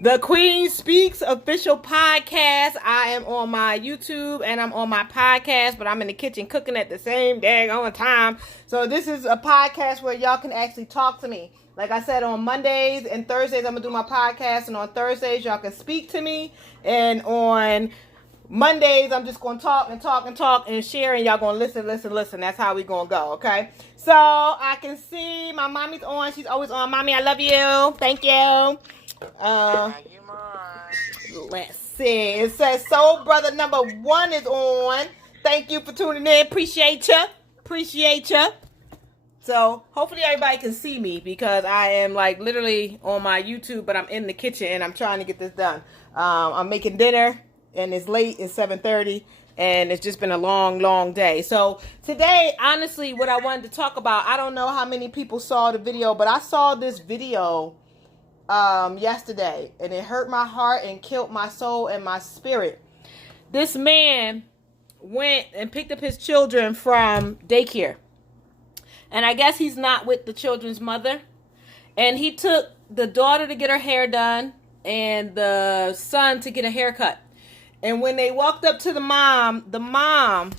The Queen Speaks official podcast. I am on my YouTube and I'm on my podcast, but I'm in the kitchen cooking at the same daggone time. So this is a podcast where y'all can actually talk to me. Like I said, on Mondays and Thursdays, I'm going to do my podcast. And on Thursdays, y'all can speak to me. And on Mondays, I'm just going to talk and share. And y'all going to listen. That's how we going to go, okay? So I can see my mommy's on. She's always on. Mommy, I love you. Thank you. Let's see. It says Soul Brother number 1 is on. Thank you for tuning in. Appreciate you. So hopefully everybody can see me because I am like literally on my YouTube, but I'm in the kitchen and I'm trying to get this done. I'm making dinner and it's late. It's 7:30 and it's just been a long day. So today, honestly, what I wanted to talk about, I don't know how many people saw the video, but I saw this video yesterday and it hurt my heart and killed my soul and my spirit. This man went and picked up his children from daycare, and I guess he's not with the children's mother, and he took the daughter to get her hair done and the son to get a haircut. And when they walked up to the mom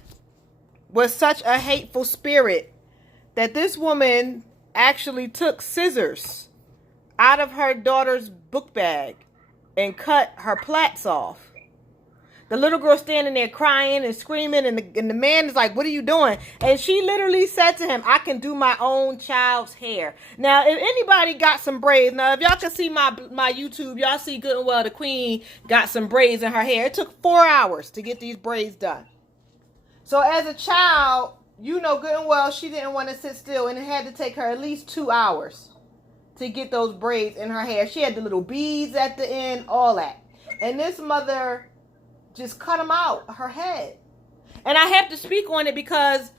was such a hateful spirit that this woman actually took scissors out of her daughter's book bag and cut her plaits off. The little girl standing there crying and screaming, and the man is like, "What are you doing?" And she literally said to him, "I can do my own child's hair." Now, if anybody got some braids, now if y'all can see my YouTube, y'all see good and well the queen got some braids in her hair. It took 4 hours to get these braids done. So as a child, you know good and well she didn't want to sit still, and it had to take her at least 2 hours to get those braids in her hair. She had the little beads at the end, all that. And this mother just cut them out her head. And I have to speak on it because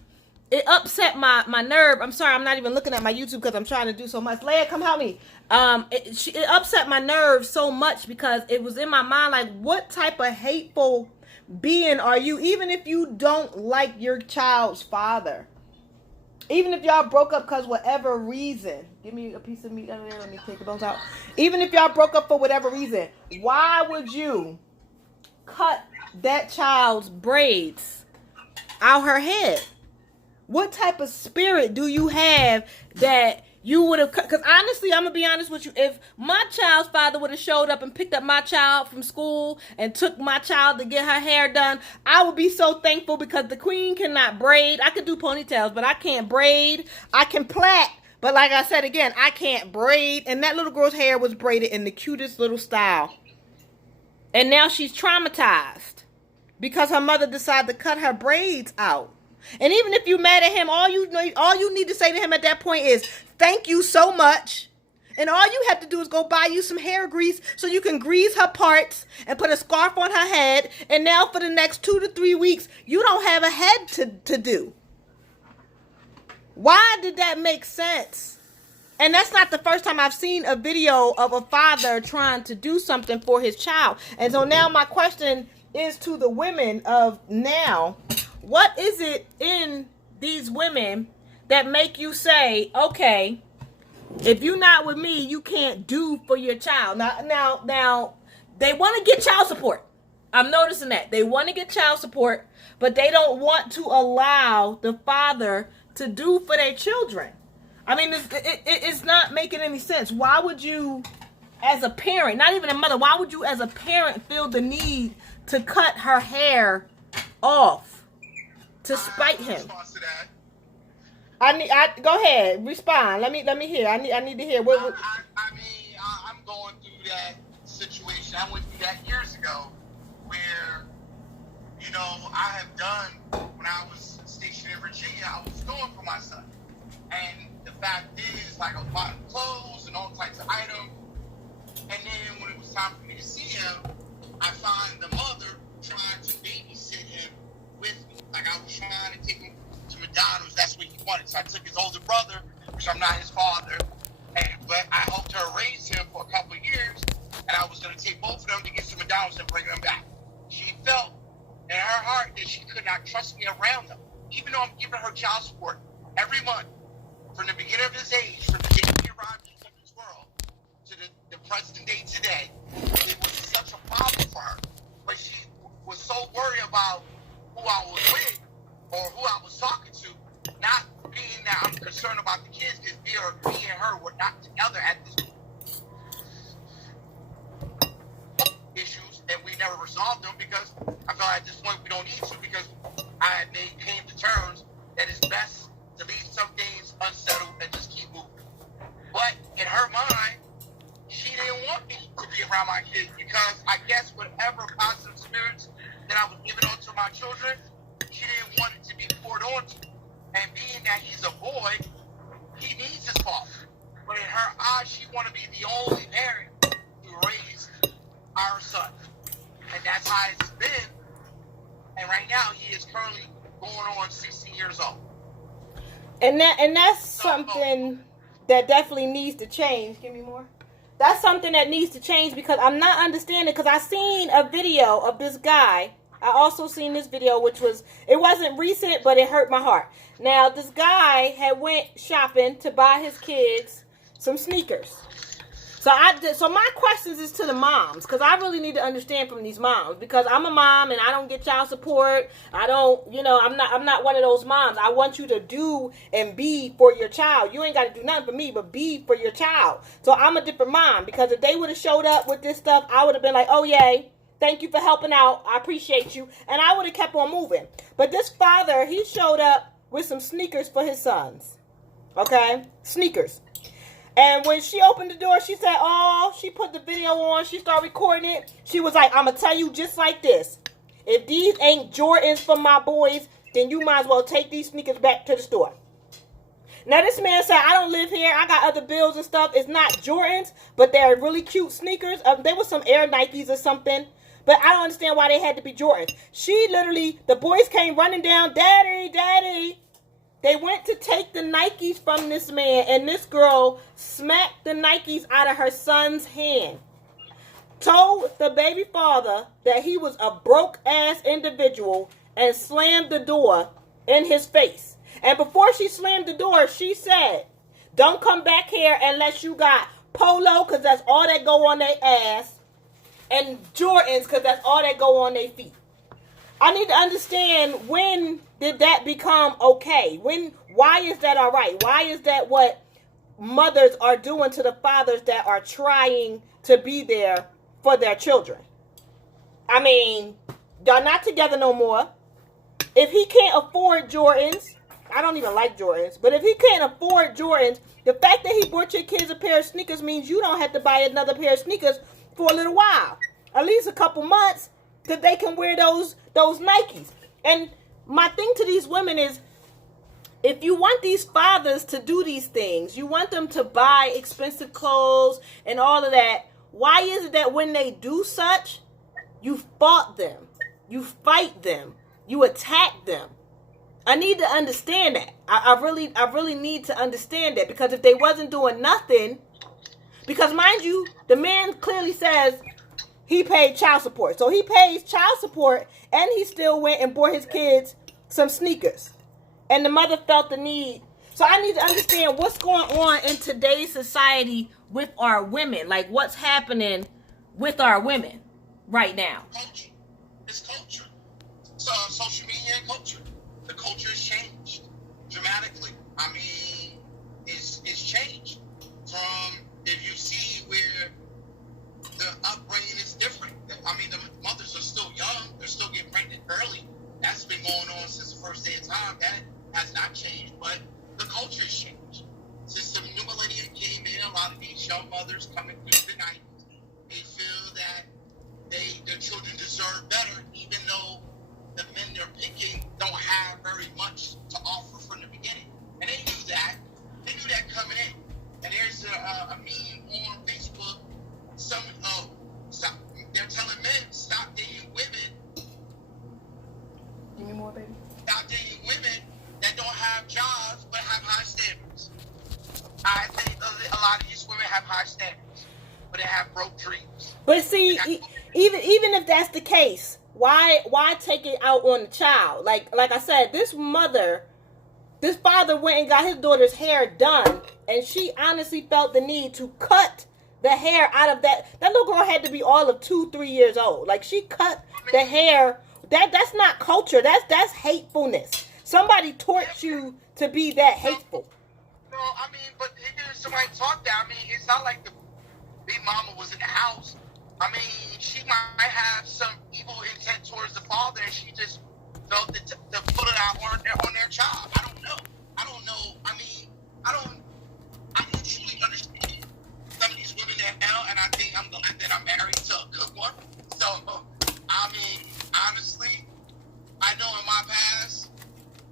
it upset my nerve. I'm sorry, I'm not even looking at my YouTube because I'm trying to do so much. Leia, come help me. It upset my nerves so much because it was in my mind like, what type of hateful being are you? Even if you don't like your child's father. Even if y'all broke up because whatever reason, give me a piece of meat out of there. Let me take the bones out. Even if y'all broke up for whatever reason, why would you cut that child's braids out her head? What type of spirit do you have that you would have cut? Because honestly, I'm going to be honest with you. If my child's father would have showed up and picked up my child from school and took my child to get her hair done, I would be so thankful because the queen cannot braid. I can do ponytails, but I can't braid. I can plait. But like I said again, I can't braid. And that little girl's hair was braided in the cutest little style. And now she's traumatized because her mother decided to cut her braids out. And even if you're mad at him, all you need to say to him at that point is, "Thank you so much." And all you have to do is go buy you some hair grease so you can grease her parts and put a scarf on her head. And now for the next 2 to 3 weeks, you don't have a head to do. Why did that make sense? And that's not the first time I've seen a video of a father trying to do something for his child. And so now my question is to the women of now, what is it in these women that make you say, okay, if you're not with me, you can't do for your child? Now, they want to get child support. I'm noticing that. They want to get child support, but they don't want to allow the father to do for their children. I mean, it's not making any sense. Why would you, as a parent, not even a mother, why would you as a parent feel the need to cut her hair off to spite him? Go ahead, respond. Let me hear. I need to hear. I'm going through that situation. I went through that years ago, where I have done when I was stationed in Virginia. I was going for my son, and the fact is, like, I was buying clothes and all types of items. And then when it was time for me to see him, I find the mother trying to babysit him with me. Like, I was trying to take him to McDonald's. That's what he wanted. So I took his older brother, which I'm not his father, but I hoped to raise him for a couple of years, and I was going to take both of them to get to McDonald's and bring them back. She felt in her heart that she could not trust me around them, even though I'm giving her child support every month from the beginning of his age, from the day he arrived into this world to the present day today, it was such a problem for her. But she was so worried about who I was with or who I was talking to, not being that I'm concerned about the kids, because me and her were not together at this issues, and we never resolved them because I felt at this point we don't need to, because I had came to terms that it's best to leave some things unsettled and just keep moving. But in her mind, she didn't want me to be around my kids, because I guess whatever positive spirits that I was giving on to my children, she didn't want it to be poured on to. And being that he's a boy, he needs his father. But in her eyes, she wanted to be the only parent to raise our son. And that's how it's been. And right now, he is currently going on 16 years old. And that's something that definitely needs to change. Give me more. That's something that needs to change, because I'm not understanding, because I seen a video of this guy. I also seen this video, which it wasn't recent, but it hurt my heart. Now, this guy had went shopping to buy his kids some sneakers. So my questions is to the moms, because I really need to understand from these moms, because I'm a mom and I don't get child support. I don't, I'm not one of those moms. I want you to do and be for your child. You ain't got to do nothing for me, but be for your child. So I'm a different mom, because if they would have showed up with this stuff, I would have been like, oh yay, thank you for helping out. I appreciate you. And I would have kept on moving. But this father, he showed up with some sneakers for his sons. Okay? Sneakers. And when she opened the door, she said, oh, she put the video on. She started recording it. She was like, I'm going to tell you just like this. If these ain't Jordans for my boys, then you might as well take these sneakers back to the store. Now, this man said, I don't live here. I got other bills and stuff. It's not Jordans, but they're really cute sneakers. They were some Air Nikes or something. But I don't understand why they had to be Jordans. She literally, the boys came running down, Daddy, Daddy. They went to take the Nikes from this man, and this girl smacked the Nikes out of her son's hand. Told the baby father that he was a broke-ass individual and slammed the door in his face. And before she slammed the door, she said, don't come back here unless you got Polo, because that's all that go on their ass, and Jordans, because that's all that go on their feet. I need to understand, when did that become okay? Why is that all right? Why is that what mothers are doing to the fathers that are trying to be there for their children? I mean, y'all not together no more. If he can't afford Jordans, I don't even like Jordans, but if he can't afford Jordans, the fact that he bought your kids a pair of sneakers means you don't have to buy another pair of sneakers for a little while. At least a couple months, that they can wear those Nikes. And my thing to these women is, if you want these fathers to do these things, you want them to buy expensive clothes and all of that, why is it that when they do such, you fault them, you fight them, you attack them? I need to understand that. I really need to understand that, because if they wasn't doing nothing, because mind you, the man clearly says he paid child support. So he pays child support, and he still went and bought his kids some sneakers. And the mother felt the need. So I need to understand what's going on in today's society with our women. Like, what's happening with our women right now. Culture. It's culture. So social media and culture. The culture has changed dramatically. I mean, it's changed from, if you see where the upbringing is different. I mean, the mothers are still young. They're still getting pregnant early. That's been going on since the first day of time. That has not changed, but the culture has changed. Since the new millennium came in, a lot of these young mothers coming through the 90s, they feel that their children deserve better, even though the men they're picking don't have very much to offer from the beginning. And they knew that. They knew that coming in. And there's a meme on Facebook. They're telling men, stop dating women. Give me more, baby. Stop dating women that don't have jobs but have high standards. I think a lot of these women have high standards, but they have broke dreams. But see, even if that's the case, why take it out on the child? Like I said, this father went and got his daughter's hair done, and she honestly felt the need to cut the hair out of that little girl had to be all of 2-3 years old. Like, she cut the hair. That's not culture. That's hatefulness. Somebody taught you to be that hateful. No, I mean, but if somebody taught that, I mean, it's not like the big mama was in the house. I mean, she might have some evil intent towards the father, and she just felt to put it out on their child. I don't know. I mean, I don't truly understand some of these women now, and I think I'm glad that I'm married to a good one. So, I mean, honestly, I know in my past,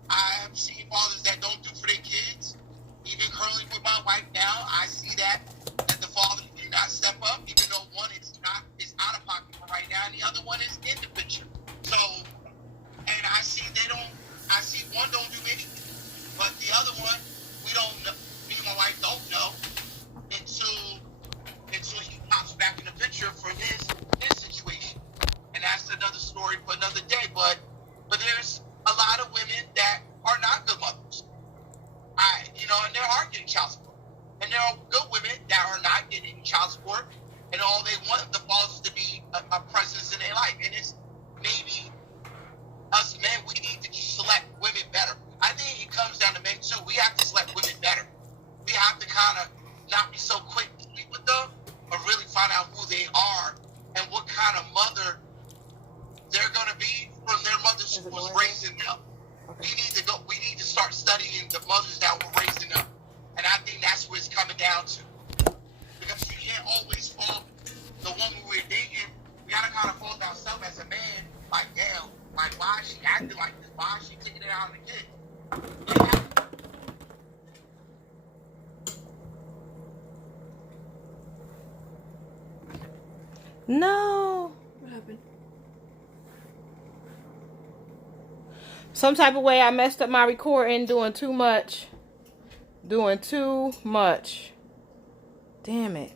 I have seen fathers that don't do for their kids. Even currently with my wife now, I see that the father did not step up, even though one is out of pocket right now, and the other one is in the picture. So, and I see one don't do anything, but the other one, we don't know, me and my wife don't know until he pops back in the picture for his situation. And that's another story for another day. But there's a lot of women that are not good mothers. And they are getting child support. And there are good women that are not getting child support, and all they want the fathers to be a presence in their life. And it's maybe us men, we need to select women better. I think it comes down to men too. We have to select women better. We have to kind of not be so quick to sleep with them, but really find out who they are and what kind of mother they're going to be from their mothers who was raising them. Okay. We need to start studying the mothers that were raising them. And I think that's what it's coming down to. Because you can't always fault the woman we're dating. We got to kind of fault ourselves as a man. Like, damn, like, why is she acting like this? Why is she taking it out on the kid? No. What happened? Some type of way I messed up my recording doing too much. Damn it.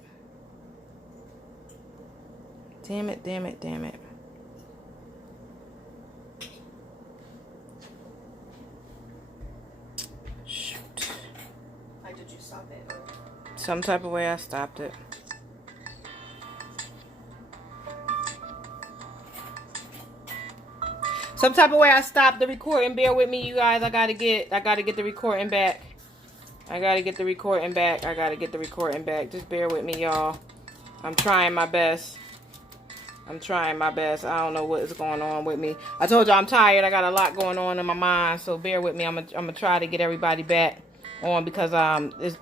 Shoot. Why did you stop it? Some type of way I stopped it. Some type of way I stopped the recording. Bear with me, you guys. I gotta get the recording back. Just bear with me, y'all. I'm trying my best. I don't know what is going on with me. I told you I'm tired. I got a lot going on in my mind, so bear with me. I'm gonna try to get everybody back on because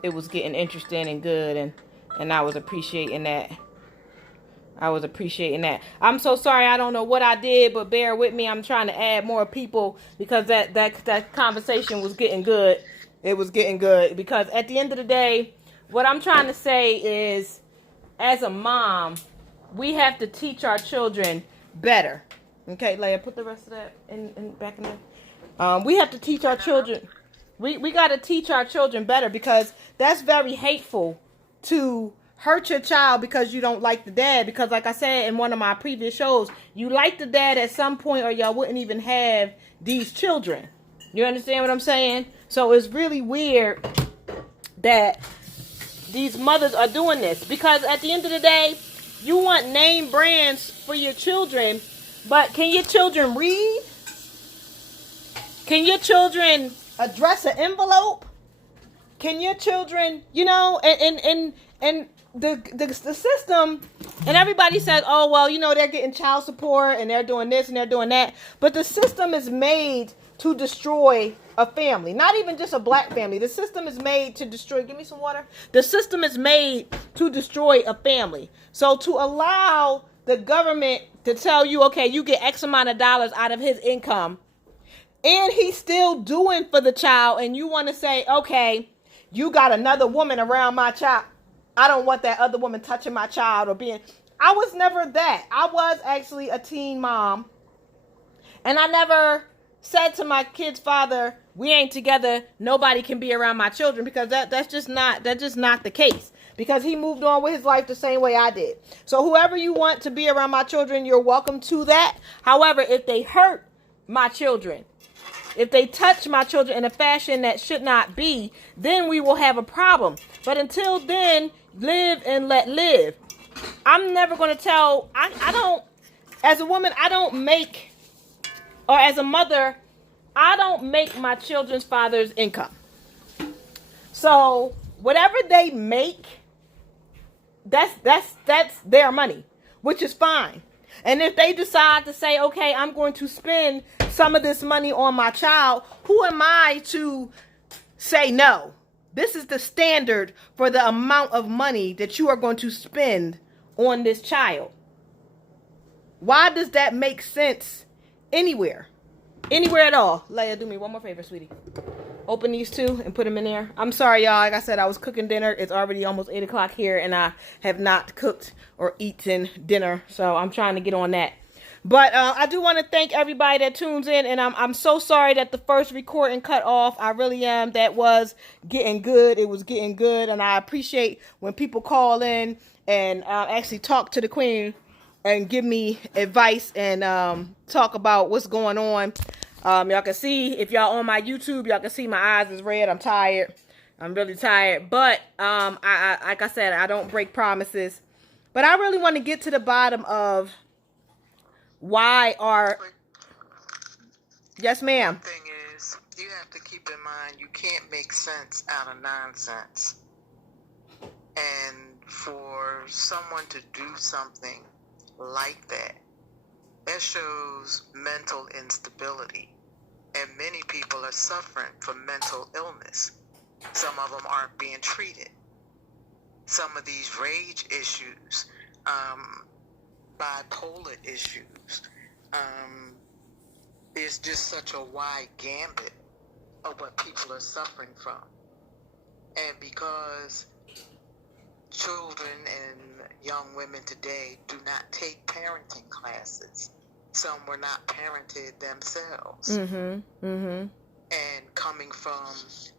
it was getting interesting and good, and I was appreciating that. I'm so sorry. I don't know what I did, but bear with me. I'm trying to add more people because that conversation was getting good. It was getting good because at the end of the day, what I'm trying to say is, as a mom, we have to teach our children better. Okay, Leia, put the rest of that in back in there. We have to teach our children. We got to teach our children better because that's very hateful to hurt your child because you don't like the dad. Because like I said in one of my previous shows, you like the dad at some point or y'all wouldn't even have these children. You understand what I'm saying? So it's really weird that these mothers are doing this because at the end of the day, you want name brands for your children, but can your children read? Can your children address an envelope? Can your children, and the system, and everybody says, oh, well, they're getting child support and they're doing this and they're doing that. But the system is made to destroy a family, not even just a black family. The system is made to destroy, give me some water. The system is made to destroy a family. So to allow the government to tell you, okay, you get X amount of dollars out of his income, and he's still doing for the child, and you want to say, okay, you got another woman around my child. I don't want that other woman touching my child or being. I was never that. I was actually a teen mom. And I never said to my kid's father, we ain't together. Nobody can be around my children, because that's just not the case. Because he moved on with his life the same way I did. So whoever you want to be around my children, you're welcome to that. However, if they hurt my children, if they touch my children in a fashion that should not be, then we will have a problem. But until then, Live and let live. I'm never going to tell, I don't, as a woman, I don't make, or as a mother, I don't make my children's father's income. So whatever they make, that's their money, which is fine. And if they decide to say, okay, I'm going to spend some of this money on my child, who am I to say no? This is the standard for the amount of money that you are going to spend on this child. Why does that make sense anywhere? Anywhere at all. Leia, do me one more favor, sweetie. Open these two and put them in there. I'm sorry, y'all. Like I said, I was cooking dinner. It's already almost 8 o'clock here, and I have not cooked or eaten dinner. So I'm trying to get on that. But I do want to thank everybody that tunes in, and I'm so sorry that the first recording cut off. I really am. That was getting good. It was getting good, and I appreciate when people call in and actually talk to the queen and give me advice and talk about what's going on. Y'all can see, if y'all on my YouTube, y'all can see my eyes is red. I'm tired. I'm really tired. But I like I said, I don't break promises. But I really want to get to the bottom of why are... Yes, ma'am. One thing is, you have to keep in mind, you can't make sense out of nonsense. And for someone to do something like that, that shows mental instability. And many people are suffering from mental illness. Some of them aren't being treated. Some of these rage issues, bipolar issues, there's just such a wide gambit of what people are suffering from. And because children and young women today do not take parenting classes, some were not parented themselves. And coming from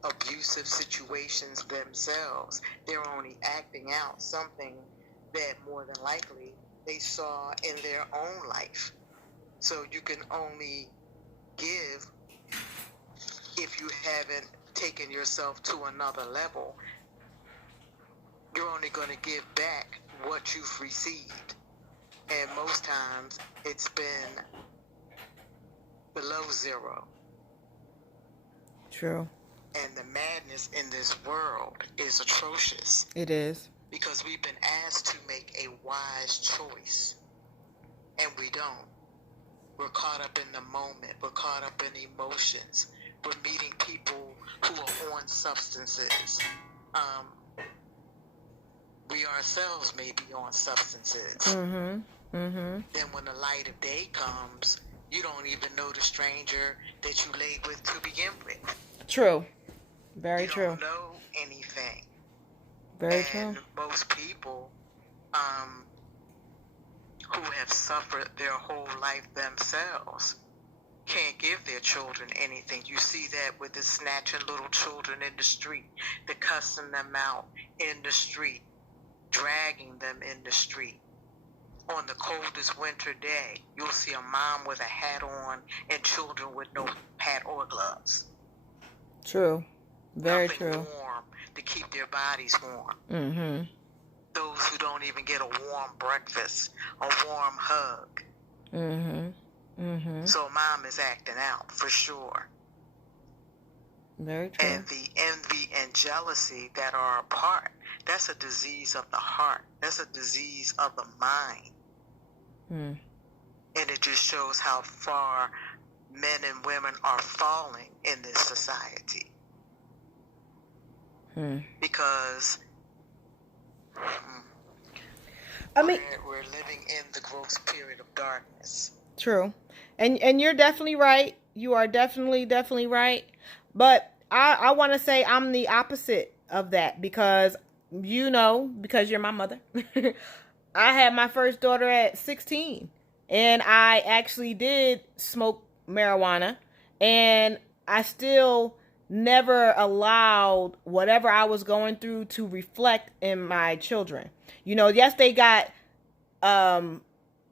abusive situations themselves, they're only acting out something that more than likely they saw in their own life. So you can only give if you haven't taken yourself to another level. You're only going to give back what you've received. And most times it's been below zero. True. And the madness in this world is atrocious. It is. Because we've been asked to make a wise choice. And we don't. We're caught up in the moment. We're caught up in emotions. We're meeting people who are on substances. We ourselves may be on substances. Then when the light of day comes, you don't even know the stranger that you laid with to begin with. True. Very true. You don't know anything. Very true. And most people who have suffered their whole life themselves can't give their children anything. You see that with the snatching little children in the street, the cussing them out in the street, dragging them in the street. On the coldest winter day, you'll see a mom with a hat on and children with no hat or gloves. True. Very Nothing true. warm to keep their bodies warm. Those who don't even get a warm breakfast, a warm hug. So mom is acting out for sure. Very true. And the envy and jealousy that are apart, that's a disease of the heart. That's a disease of the mind. And it just shows how far men and women are falling in this society. Because I mean, we're living in the gross period of darkness. True. And you're definitely right. You are definitely right. But I want to say I'm the opposite of that because, because you're my mother. I had my first daughter at 16 and I actually did smoke marijuana and I still never allowed whatever I was going through to reflect in my children. Yes, they got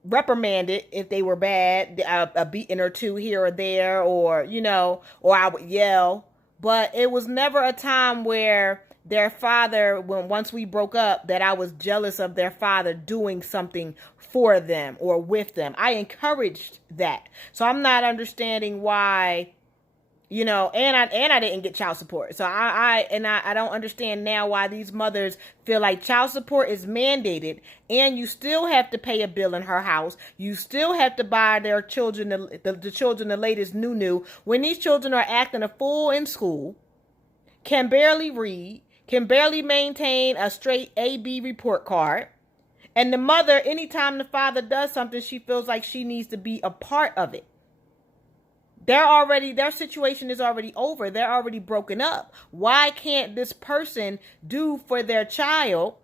reprimanded if they were bad, a beating or two here or there, or I would yell, but it was never a time where their father, once we broke up, that I was jealous of their father doing something for them or with them. I encouraged that. So I'm not understanding why, you know, and I didn't get child support. So I don't understand now why these mothers feel like child support is mandated, and you still have to pay a bill in her house. You still have to buy their children the children the latest new when these children are acting a fool in school, can barely read, can barely maintain a straight A/B report card. And the mother, anytime the father does something, she feels like she needs to be a part of it. Their situation is already over. They're already broken up. Why can't this person do for their child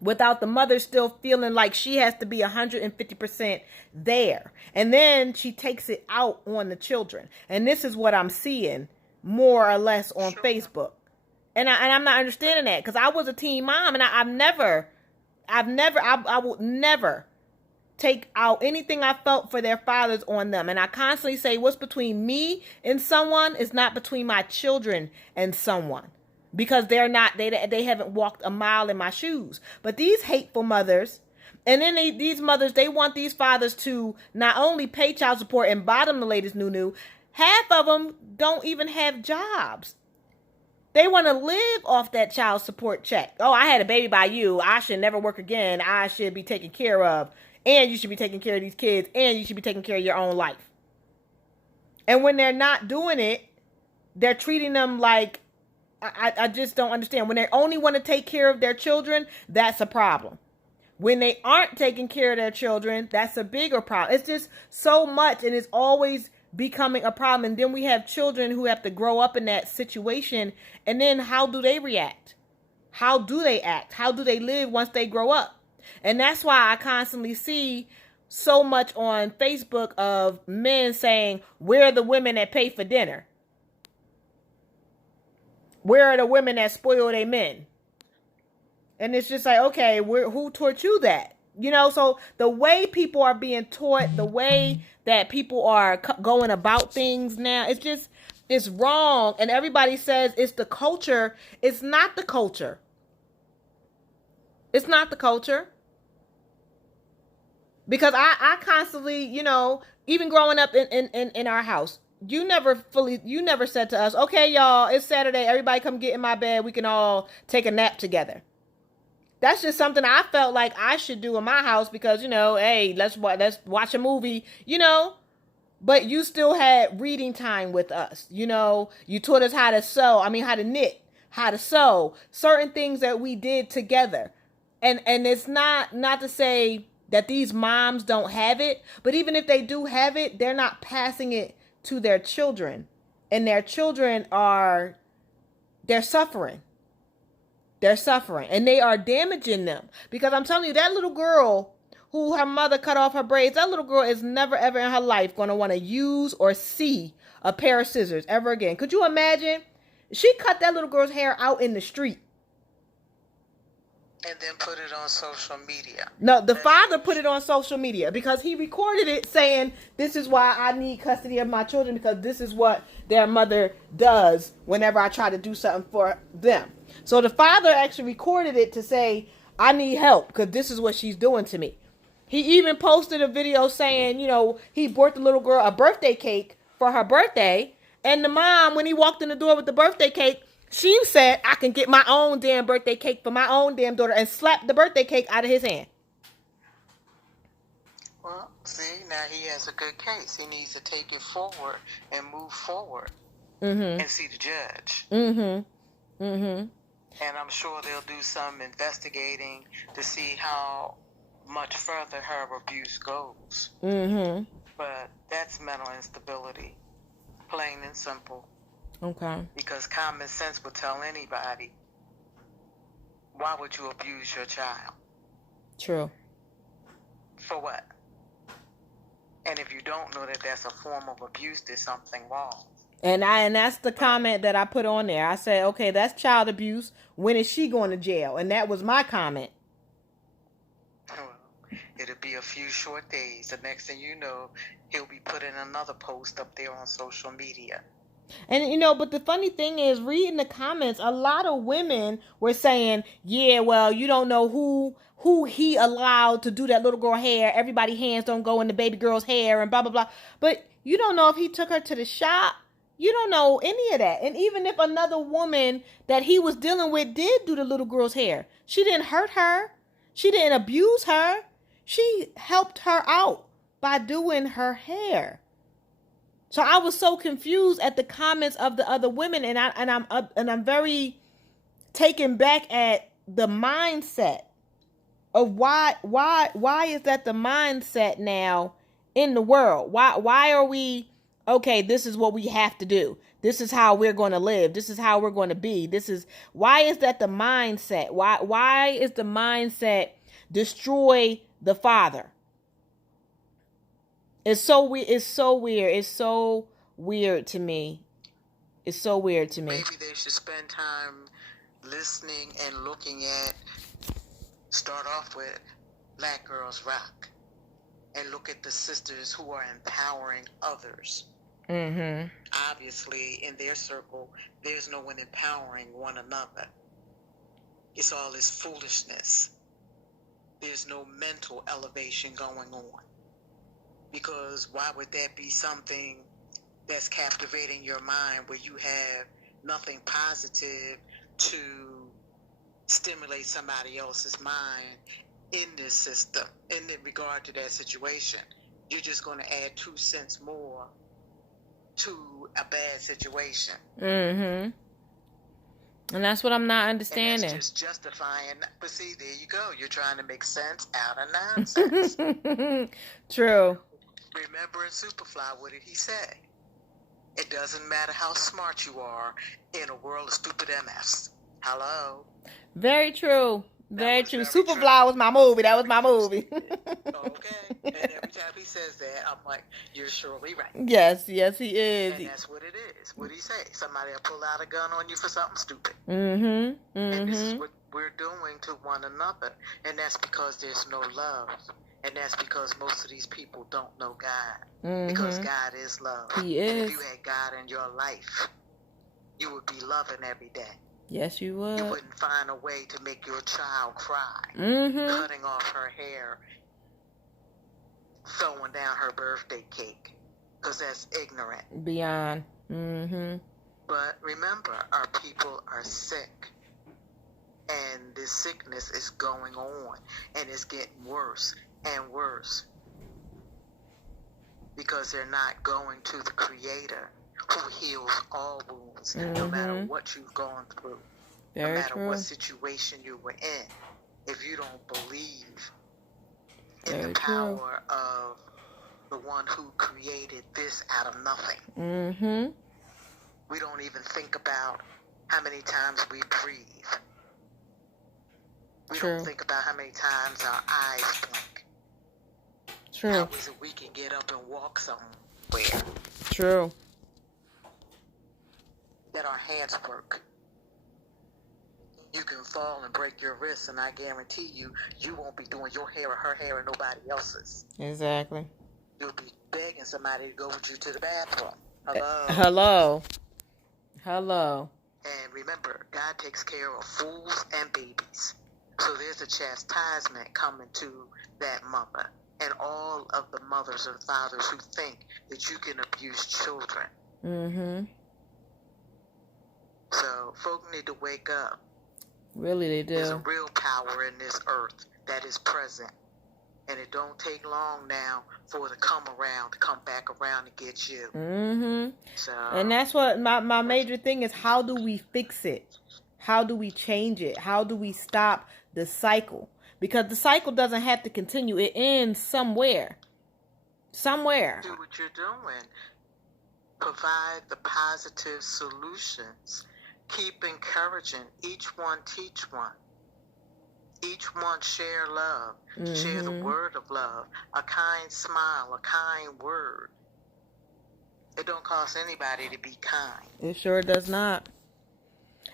without the mother still feeling like she has to be 150% there? And then she takes it out on the children. And this is what I'm seeing more or less on Facebook. And I'm not understanding that, because I was a teen mom, and I will never take out anything I felt for their fathers on them. And I constantly say, what's between me and someone is not between my children and someone, because they haven't walked a mile in my shoes. But these hateful mothers, and then these mothers, they want these fathers to not only pay child support and buy them the latest new, half of them don't even have jobs. They want to live off that child support check. Oh, I had a baby by you. I should never work again. I should be taken care of. And you should be taking care of these kids. And you should be taking care of your own life. And when they're not doing it, they're treating them like, I just don't understand. When they only want to take care of their children, that's a problem. When they aren't taking care of their children, that's a bigger problem. It's just so much, and it's always becoming a problem. And then we have children who have to grow up in that situation. And then how do they react? How do they act? How do they live once they grow up? And that's why I constantly see so much on Facebook of men saying, where are the women that pay for dinner? Where are the women that spoil their men? And it's just like, okay, who taught you that? You know, so the way people are being taught, the way that people are going about things now, it's wrong. And everybody says it's the culture. It's not the culture. It's not the culture. Because I constantly, you know, even growing up in our house, you never said to us, okay, y'all, it's Saturday. Everybody come get in my bed. We can all take a nap together. That's just something I felt like I should do in my house because, you know, hey, let's watch a movie, you know. But you still had reading time with us. You know, you taught us how to knit, how to sew, certain things that we did together. And it's not to say that these moms don't have it, but even if they do have it, they're not passing it to their children. And their children they're suffering. They're suffering. And they are damaging them. Because I'm telling you, that little girl who her mother cut off her braids, that little girl is never ever in her life going to want to use or see a pair of scissors ever again. Could you imagine? She cut that little girl's hair out in the street. And then put it on social media. No, the father put it on social media because he recorded it saying, this is why I need custody of my children, because this is what their mother does whenever I try to do something for them. So the father actually recorded it to say, I need help because this is what she's doing to me. He even posted a video saying, you know, he bought the little girl a birthday cake for her birthday. And the mom, when he walked in the door with the birthday cake, she said, I can get my own damn birthday cake for my own damn daughter, and slapped the birthday cake out of his hand. Well, see, now he has a good case. He needs to take it forward and move forward and see the judge. And I'm sure they'll do some investigating to see how much further her abuse goes. But that's mental instability, plain and simple. Okay. Because common sense would tell anybody, why would you abuse your child? True. For what? And if you don't know that that's a form of abuse, there's something wrong. And that's the comment that I put on there. I said, okay, that's child abuse. When is she going to jail? And that was my comment. Well, it'll be a few short days. The next thing you know, he'll be putting another post up there on social media. And but the funny thing is, reading the comments, a lot of women were saying, "Yeah, well, you don't know who he allowed to do that little girl hair. Everybody hands don't go in the baby girl's hair and blah blah blah." But you don't know if he took her to the shop. You don't know any of that. And even if another woman that he was dealing with did do the little girl's hair, she didn't hurt her. She didn't abuse her. She helped her out by doing her hair. So I was so confused at the comments of the other women, and I'm very taken back at the mindset of why is that the mindset now in the world? Why are we okay? This is what we have to do. This is how we're going to live. This is how we're going to be. Why is that the mindset? Why is the mindset destroy the father? It's so weird. It's so weird. It's so weird to me. It's so weird to me. Maybe they should spend time listening and looking at, start off with Black Girls Rock and look at the sisters who are empowering others. Mm-hmm. Obviously, in their circle, there's no one empowering one another. It's all this foolishness. There's no mental elevation going on. Because why would that be something that's captivating your mind where you have nothing positive to stimulate somebody else's mind in this system, in regard to that situation? You're just going to add 2 cents more to a bad situation. Mm-hmm. And that's what I'm not understanding. And that's just justifying. But see, there you go. You're trying to make sense out of nonsense. True. Remember in Superfly, what did he say? It doesn't matter how smart you are in a world of stupid MFs. Hello? Very true. Very true. Very Superfly true. was my movie. That was my movie. Okay. And every time he says that, I'm like, you're surely right. Yes, he is. And that's what it is. What did he say? Somebody will pull out a gun on you for something stupid. Mm-hmm. And this is Mm-hmm. what we're doing to one another. And that's because there's no love. And that's because most of these people don't know God. Because God is love. He And is. if you had God in your life, you would be loving every day. Yes, you You would. wouldn't find a way to make your child cry. Mm-hmm. Cutting off her hair, throwing down her birthday cake. Because that's ignorant. Beyond. Mm-hmm. But remember, our people are sick. And this sickness is going on. And it's getting worse and worse. Because they're not going to the Creator who heals all wounds, no matter what you've gone through. Very no matter true. what situation you were in. If you don't believe in Very the true. power of the one who created this out of nothing. Mm-hmm. We don't even think about how many times we breathe. We True. don't think about how many times our eyes blink. True. How is it we can get up and walk somewhere? True. That our hands work. You can fall and break your wrist, and I guarantee you, you won't be doing your hair or her hair or nobody else's. Exactly. You'll be begging somebody to go with you to the bathroom. Hello? Hello. Hello. And remember, God takes care of fools and babies. So there's a chastisement coming to that mother and all of the mothers and fathers who think that you can abuse children. Mm-hmm. So folk need to wake up. Really, they There's a do. real power in this earth that is present. And it don't take long now for it to come back around and get you. Mm-hmm. So, And that's what my major thing is. How do we fix it? How do we change it? How do we stop the cycle? Because the cycle doesn't have to continue. It ends somewhere. Somewhere. do what you're doing. Provide the positive solutions. Keep encouraging. Each one teach one. Each one share love. Share the word of love. A kind smile, a kind word. It don't cost anybody to be kind. It sure does not.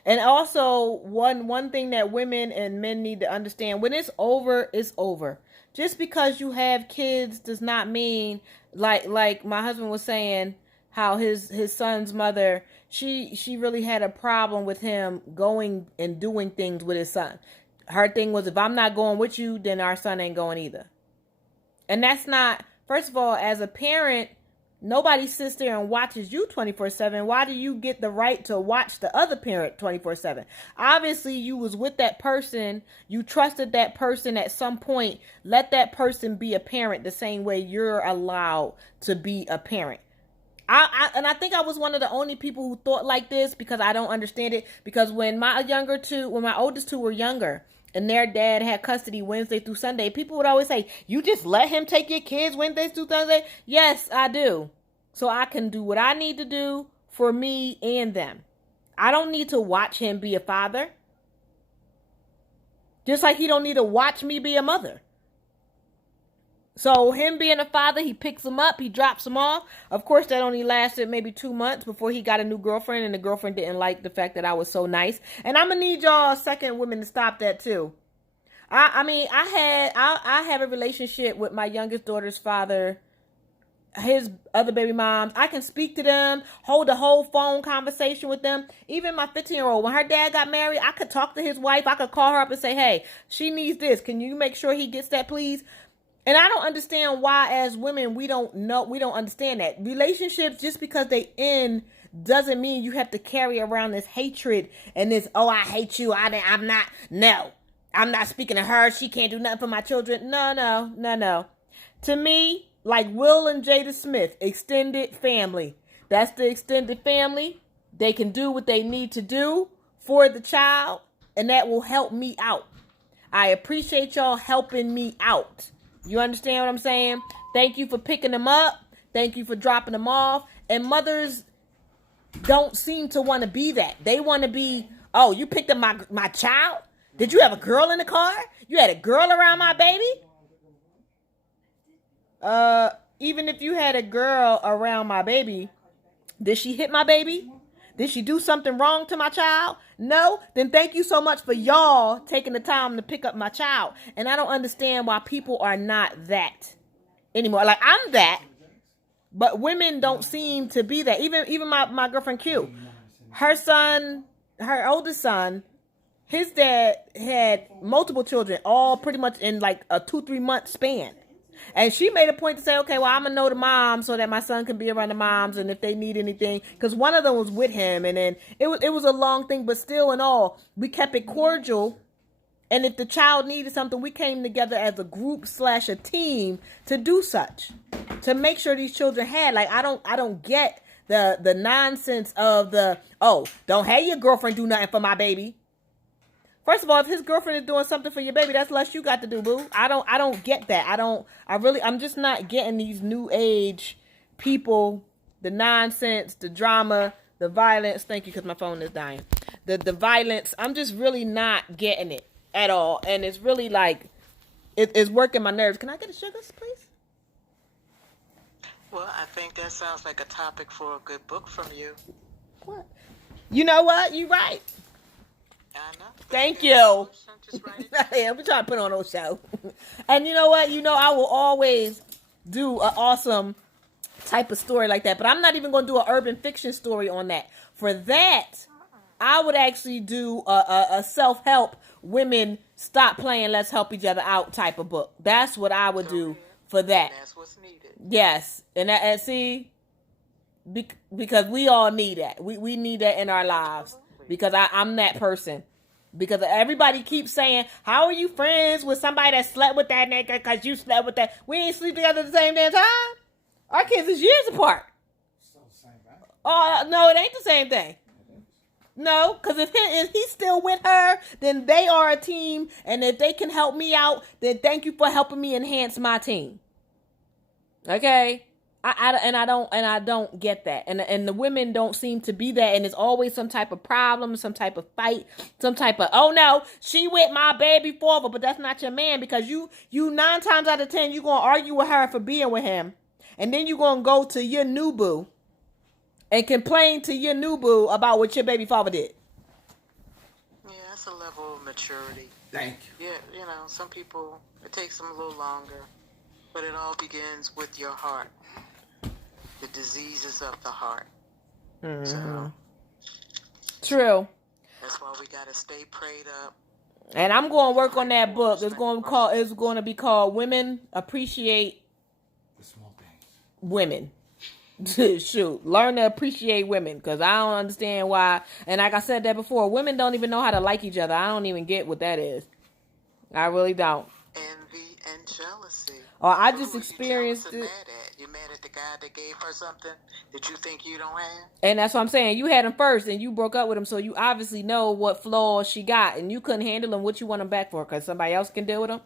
And also, one thing that women and men need to understand, when it's over, it's over. Just because you have kids does not mean, like my husband was saying, how his son's mother, she really had a problem with him going and doing things with his son. Her thing was, if I'm not going with you, then our son ain't going either. And that's not, first of all, as a parent, nobody sits there and watches you 24/7. Why do you get the right to watch the other parent 24/7? Obviously, you was with that person. You trusted that person at some point. Let that person be a parent the same way you're allowed to be a parent. I think I was one of the only people who thought like this, because I don't understand it. Because when my oldest two were younger, and their dad had custody Wednesday through Sunday, people would always say, you just let him take your kids Wednesday through Thursday? Yes, I do. So I can do what I need to do for me and them. I don't need to watch him be a father. Just like he don't need to watch me be a mother. So him being a father, he picks him up, he drops him off. Of course, that only lasted maybe 2 months before he got a new girlfriend, and the girlfriend didn't like the fact that I was so nice. And I'm gonna need y'all second women to stop that too. I have a relationship with my youngest daughter's father, his other baby moms. I can speak to them, hold a whole phone conversation with them. Even my 15-year-old, when her dad got married, I could talk to his wife. I could call her up and say, hey, she needs this. Can you make sure he gets that, please? And I don't understand why, as women, we don't understand that. Relationships, just because they end, doesn't mean you have to carry around this hatred and this, oh, I hate you. I'm not speaking to her. She can't do nothing for my children. No. To me, like Will and Jada Smith, extended family. That's the extended family. They can do what they need to do for the child, and that will help me out. I appreciate y'all helping me out. You understand what I'm saying? Thank you for picking them up. Thank you for dropping them off. And mothers don't seem to want to be that. They want to be, oh, you picked up my child? Did you have a girl in the car? You had a girl around my baby? Even if you had a girl around my baby, did she hit my baby? Did she do something wrong to my child? No? Then thank you so much for y'all taking the time to pick up my child. And I don't understand why people are not that anymore. Like, I'm that, but women don't seem to be that. Even my girlfriend Q, her oldest son, his dad had multiple children, all pretty much in like a 2-3 month span. And she made a point to say, okay, well, I'm going to know the mom so that my son can be around the moms, and if they need anything, because one of them was with him, and then it was a long thing, but still in all, we kept it cordial. And if the child needed something, we came together as a group / a team to do such, to make sure these children had, like, I don't get the nonsense of the, oh, don't have your girlfriend do nothing for my baby. First of all, if his girlfriend is doing something for your baby, that's less you got to do, boo. I don't get that. I'm just not getting these new age people, the nonsense, the drama, the violence. Thank you, because my phone is dying. The violence, I'm just really not getting it at all. And it's really like, it's working my nerves. Can I get a sugar, please? Well, I think that sounds like a topic for a good book from you. What? You know what? You're right. I know. Thank you. Just write it. Yeah, we're trying to put on a show. And you know what? I will always do an awesome type of story like that. But I'm not even going to do an urban fiction story on that. For that, I would actually do a self-help, women stop playing, let's help each other out type of book. That's what I would do for that. And that's what's needed. Yes. And see, because we all need that. We need that in our lives. Because I'm that person. Because everybody keeps saying, how are you friends with somebody that slept with that nigga because you slept with that? We ain't sleep together at the same damn time. Our kids is years apart. Oh, no, it ain't the same thing. No, because if he's still with her, then they are a team. And if they can help me out, then thank you for helping me enhance my team. Okay? I don't get that. And the women don't seem to be that. And it's always some type of problem, some type of fight, some type of, oh no, she with my baby father, but that's not your man, because you 9 times out of 10, you're going to argue with her for being with him. And then you're going to go to your new boo and complain to your new boo about what your baby father did. Yeah, that's a level of maturity. Thank you. Yeah, some people, it takes them a little longer, but it all begins with your heart. the diseases of the heart. Mhm. So True. that's why we gotta stay prayed up. And I'm going to work on that book. It's going to be called Women Appreciate The small things. Women. Shoot, learn to appreciate women, because I don't understand why. And like I said that before, women don't even know how to like each other. I don't even get what that is. I really don't. Envy and jealousy. Or I Who just are you experienced jealous and it. mad at? You mad at the guy that gave her something that you think you don't have? And that's what I'm saying. You had him first and you broke up with him, so you obviously know what flaws she got, and you couldn't handle him. What you want him back for? Because somebody else can deal with him?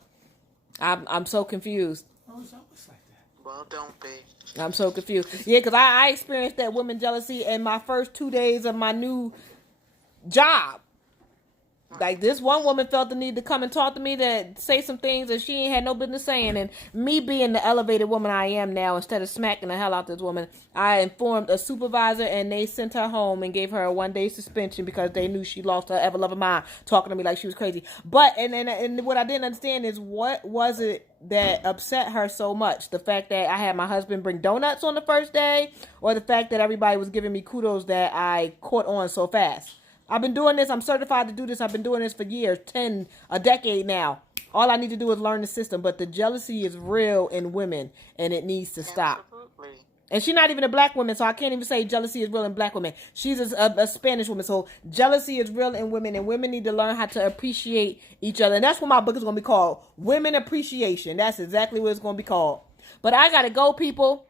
I'm so confused. Oh, it's always like that. Well, don't be. I'm so confused. Yeah, because I experienced that woman jealousy in my first 2 days of my new job. Like, this one woman felt the need to come and talk to me, to say some things that she ain't had no business saying. And me being the elevated woman I am now, instead of smacking the hell out this woman, I informed a supervisor and they sent her home and gave her a 1-day suspension because they knew she lost her ever-loving mind, talking to me like she was crazy. But, and what I didn't understand is, what was it that upset her so much? The fact that I had my husband bring donuts on the first day, or the fact that everybody was giving me kudos that I caught on so fast? I've been doing this. I'm certified to do this. I've been doing this for years, a decade now. All I need to do is learn the system. But the jealousy is real in women, and it needs to stop. Absolutely. And she's not even a black woman, so I can't even say jealousy is real in black women. She's a Spanish woman, so jealousy is real in women, and women need to learn how to appreciate each other. And that's what my book is going to be called, Women Appreciation. That's exactly what it's going to be called. But I got to go, people.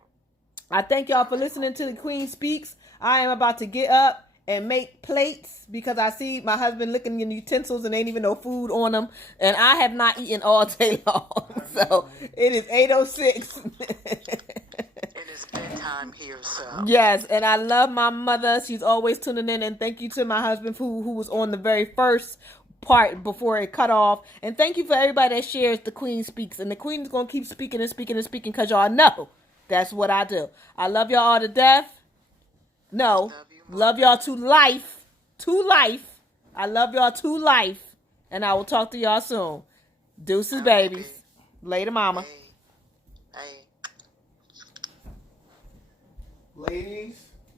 I thank y'all for listening to The Queen Speaks. I am about to get up and make plates because I see my husband licking the utensils and ain't even no food on them. And I have not eaten all day long. So it is 8:06. And it's bedtime here, so. Yes, and I love my mother. She's always tuning in. And thank you to my husband who was on the very first part before it cut off. And thank you for everybody that shares The Queen Speaks. And The Queen's going to keep speaking and speaking and speaking because y'all know that's what I do. I love y'all all to death. No. Love y'all to life. To life. I love y'all to life. And I will talk to y'all soon. Deuces, babies. Later, mama. Hey. Ladies,